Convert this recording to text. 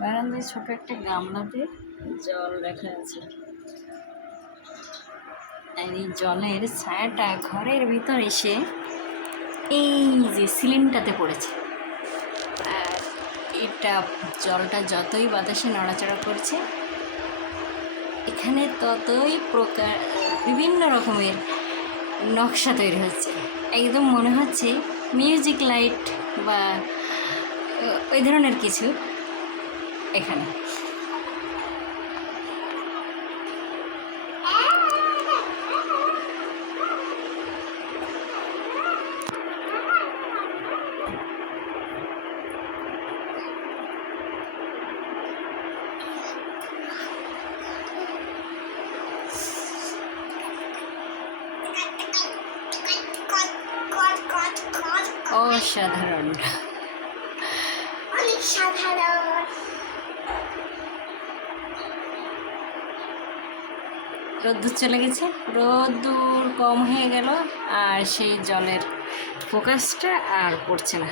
বারান্দায় ছোট একটা গামলাতে জল রাখা আছে, আর এই জলের ছায়াটা ঘরের ভিতর এসে এই যে সিলিংটাতে পড়েছে। আর এটা জলটা যতই বাতাসে নড়াচড়া করছে, এখানে ততই বিভিন্ন রকমের নকশা তৈরি হচ্ছে। একদম মনে হচ্ছে মিউজিক লাইট বা ওই ধরনের কিছু এখানে। অসাধারণ, অনেক সাধারণ। রোদ্দুর চলে গেছে, রোদ্দুর কম হয়ে গেল, আর সেই জলের ফোকাসটা আর পড়ছে না।